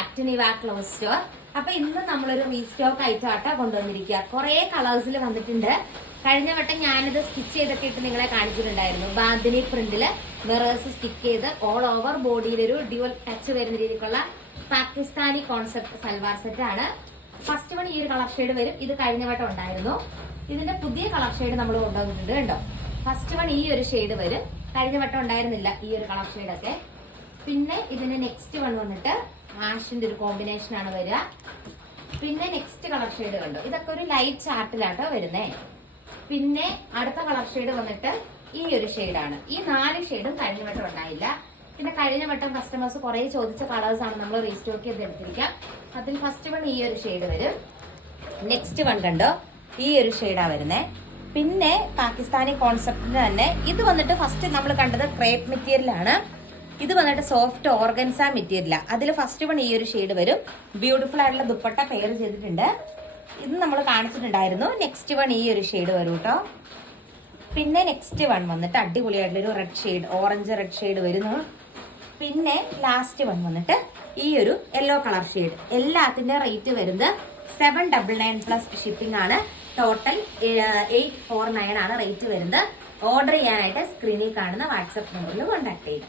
Back to Niva close store. അപ്പൊ ഇന്ന് നമ്മളൊരു റീസ്റ്റോക്ക് ഐറ്റം ആട്ടാ കൊണ്ടുവന്നിരിക്കുക. കുറെ കളേഴ്സിൽ വന്നിട്ടുണ്ട്. കഴിഞ്ഞ വട്ടം ഞാനിത് സ്റ്റിച്ച് ചെയ്തൊക്കെ ഇട്ട് നിങ്ങളെ കാണിച്ചിട്ടുണ്ടായിരുന്നു. ബാന്തിനി പ്രിന്റില് മിറേഴ്സ് സ്റ്റിക്ക് ചെയ്ത് ഓൾ ഓവർ ബോഡിയിൽ ഒരു ഡ്യുവൽ ടച്ച് വരുന്ന രീതിക്കുള്ള പാകിസ്ഥാനി കോൺസെപ്റ്റ് സൽവാർ സെറ്റ് ആണ്. ഫസ്റ്റ് വൺ ഈ ഒരു കളർ ഷെയ്ഡ് വരും. ഇത് കഴിഞ്ഞ വട്ടം ഉണ്ടായിരുന്നു. ഇതിന്റെ പുതിയ കളർ ഷെയ്ഡ് നമ്മൾ കൊണ്ടുവന്നിട്ടുണ്ട് കേട്ടോ. ഫസ്റ്റ് വൺ ഈ ഒരു ഷെയ്ഡ് വരും. കഴിഞ്ഞ വട്ടം ഉണ്ടായിരുന്നില്ല ഈ ഒരു കളർ ഷെയ്ഡ് ഒക്കെ. പിന്നെ ഇതിന്റെ നെക്സ്റ്റ് വൺ വന്നിട്ട് ആഷിന്റെ ഒരു കോമ്പിനേഷൻ ആണ് വരിക. പിന്നെ നെക്സ്റ്റ് കളർ ഷെയ്ഡ് കണ്ടോ, ഇതൊക്കെ ഒരു ലൈറ്റ് ചാർട്ടിലാട്ടോ വരുന്നേ. പിന്നെ അടുത്ത കളർ ഷെയ്ഡ് വന്നിട്ട് ഈ ഒരു ഷെയ്ഡാണ്. ഈ 4 ഷെയ്ഡും കഴിഞ്ഞ വട്ടം ഉണ്ടായില്ല. പിന്നെ കഴിഞ്ഞ വട്ടം കസ്റ്റമേഴ്സ് കുറെ ചോദിച്ച കളേഴ്സ് ആണ് നമ്മൾ റീസ്റ്റോക്ക് ചെയ്ത് എടുത്തിരിക്കാം. അതിൽ ഫസ്റ്റ് വൺ ഈ ഒരു ഷെയ്ഡ് വരും. നെക്സ്റ്റ് വൺ കണ്ടോ, ഈ ഒരു ഷെയ്ഡാ വരുന്നേ. പിന്നെ പാകിസ്ഥാനി കോൺസെപ്റ്റിന് തന്നെ ഇത് വന്നിട്ട് ഫസ്റ്റ് നമ്മൾ കണ്ടത് ക്രേപ്പ് മെറ്റീരിയൽ ആണ്. ഇത് വന്നിട്ട് സോഫ്റ്റ് ഓർഗൻസ മെറ്റീരിയൽ. അതിൽ ഫസ്റ്റ് വൺ ഈ ഒരു ഷെയ്ഡ് വരും. ബ്യൂട്ടിഫുൾ ആയിട്ടുള്ള ദുപ്പട്ട പെയർ ചെയ്തിട്ടുണ്ട്. ഇത് നമ്മൾ കാണിച്ചിട്ടുണ്ടായിരുന്നു. നെക്സ്റ്റ് വൺ ഈ ഒരു ഷെയ്ഡ് വരും കേട്ടോ. പിന്നെ നെക്സ്റ്റ് വൺ വന്നിട്ട് അടിപൊളിയായിട്ടുള്ള ഒരു red shade, orange red shade വരുന്നു. പിന്നെ ലാസ്റ്റ് വൺ വന്നിട്ട് ഈ ഒരു യെല്ലോ കളർ ഷെയ്ഡ്. എല്ലാത്തിന്റെ റേറ്റ് വരുന്നത് 799 പ്ലസ് ഷിപ്പിംഗ് ആണ്. ടോട്ടൽ 849 ആണ് റേറ്റ് വരുന്നത്. ഓർഡർ ചെയ്യാനായിട്ട് സ്ക്രീനിൽ കാണുന്ന വാട്സ്ആപ്പ് നമ്പറിൽ കോൺടാക്ട് ചെയ്യുക.